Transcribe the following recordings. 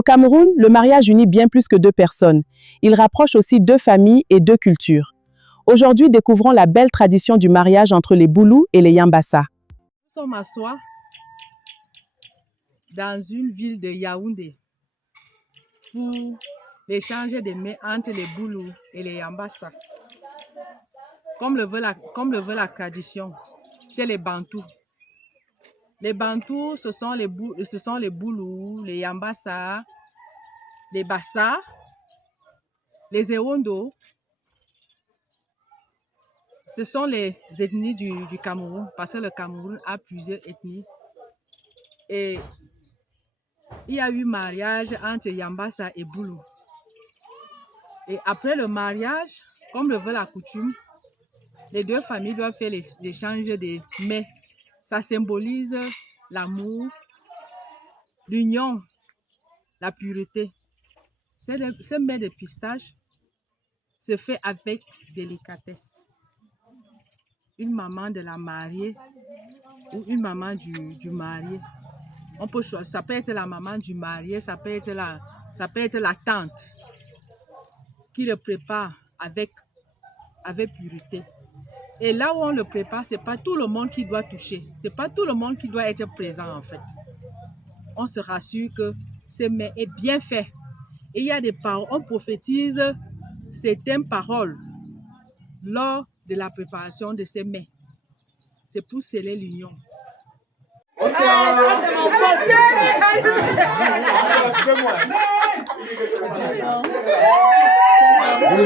Au Cameroun, le mariage unit bien plus que deux personnes. Il rapproche aussi deux familles et deux cultures. Aujourd'hui, découvrons la belle tradition du mariage entre les Boulous et les Yambassa. Nous sommes à Soie, dans une ville de Yaoundé, pour l'échange des mains entre les Boulous et les Yambassa. Comme le veut la tradition chez les Bantous. Les Bantous, ce sont les Boulous, les Yambassa, les Bassa, les Ewondo. Ce sont les ethnies du Cameroun, parce que le Cameroun a plusieurs ethnies. Et il y a eu mariage entre Yambassa et Boulou. Et après le mariage, comme le veut la coutume, les deux familles doivent faire l'échange des mets. Ça symbolise l'amour, l'union, la pureté. Ce mets de pistache se fait avec délicatesse. Une maman de la mariée ou une maman du marié. On peut choisir, ça peut être la maman du marié, ça peut être la tante qui le prépare avec pureté. Et là où on le prépare, ce n'est pas tout le monde qui doit toucher. Ce n'est pas tout le monde qui doit être présent en fait. On se rassure que ce mets est bien fait. Et il y a des paroles, on prophétise certaines paroles lors de la préparation de ces mets. C'est pour sceller l'union. Oui,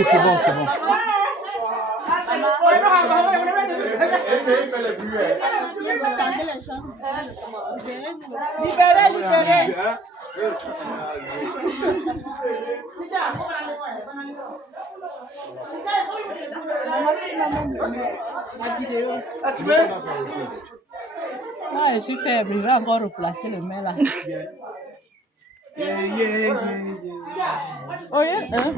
c'est bon, c'est bon. Libérez. Ah, je suis faible, je vais encore replacer le main là.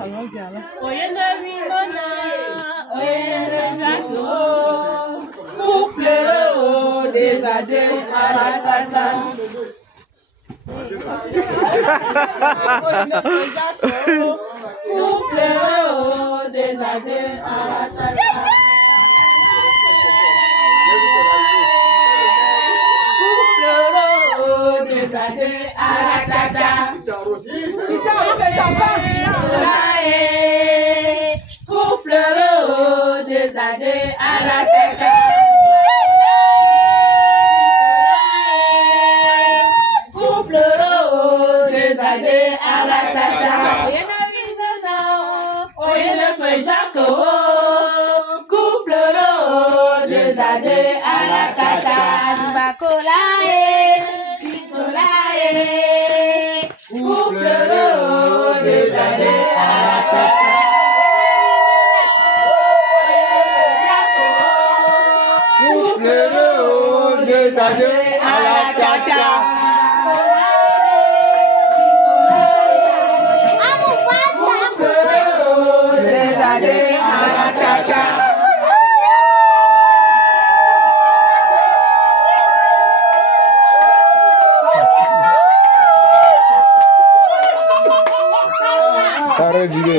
Allons-y alors. Oye de Vinona, oye de Jaco, Couple heureux des adés à la tata. Couple heureux des adés à la tata. Des adés à la tata. Couple heureux des adés à la tata. Couple heureux des adés à la tata. Oye le frère Jaco. Couple heureux des adés à la tata. Bacolae. Couple heureux des années à la tata. Couple heureux des années à la tata. Couple heureux des années à la tata. Sarah Djibé.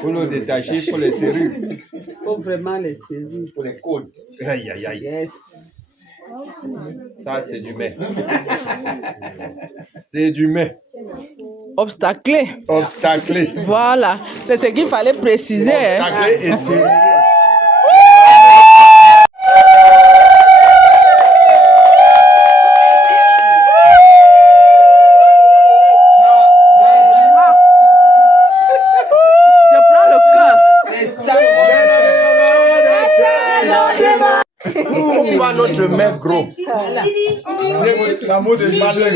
Pour le détacher, il faut les serrures. Il faut vraiment les serrures. Pour les côtes. Aïe, aïe, aïe. Yes. Ça, c'est du mets. C'est du mets. Obstaclé. Obstaclé. Voilà, c'est ce qu'il fallait préciser. Obstaclé et serrure. On voit notre mec gros. L'amour de Malin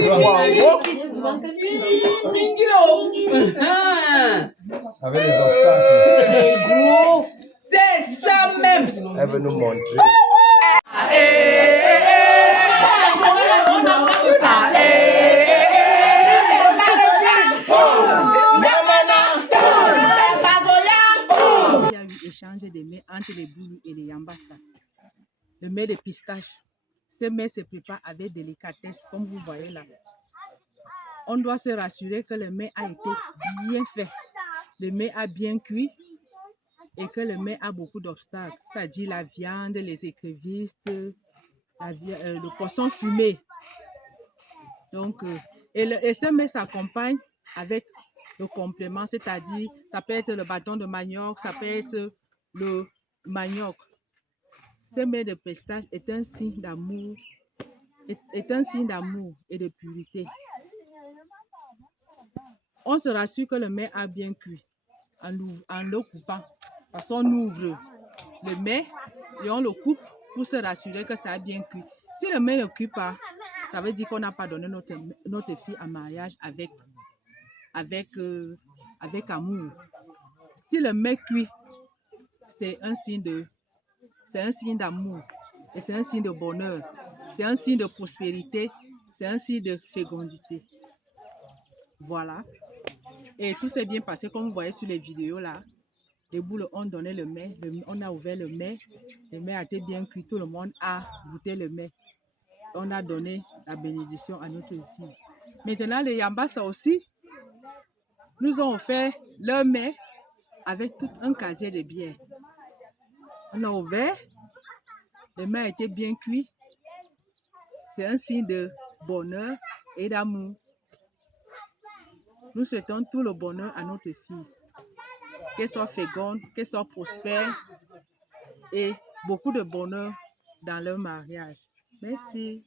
avec les obstacles. Gros, c'est ça même. Elle veut nous montrer. Il y a eu échange de mets entre les boulous et les yambassa. Le mets de pistache. Ce mets se prépare avec délicatesse, comme vous voyez là. On doit se rassurer que le mets a été bien fait. Le mets a bien cuit et que le mets a beaucoup d'obstacles, c'est-à-dire la viande, les écrevisses, le poisson fumé. Donc, et ce mets s'accompagne avec le complément, c'est-à-dire ça peut être le bâton de manioc, ça peut être le manioc. Ce mets de pistache est un signe d'amour, est un signe d'amour et de pureté. On se rassure que le mets a bien cuit en le coupant, parce qu'on ouvre le mets et on le coupe pour se rassurer que ça a bien cuit. Si le mets ne cuit pas, ça veut dire qu'on n'a pas donné notre fille en mariage avec amour. Si le mets cuit, c'est un signe d'amour et c'est un signe de bonheur, c'est un signe de prospérité, c'est un signe de fécondité. Voilà. Et tout s'est bien passé comme vous voyez sur les vidéos là. Les boules ont donné le mets, on a ouvert le mets a été bien cuit, tout le monde a goûté le mets. On a donné la bénédiction à notre fille. Maintenant, les Yambassa aussi nous ont offert leur mets avec tout un casier de bière. On a ouvert, le mets a été bien cuit. C'est un signe de bonheur et d'amour. Nous souhaitons tout le bonheur à notre fille. Qu'elle soit féconde, qu'elle soit prospère et beaucoup de bonheur dans leur mariage. Merci.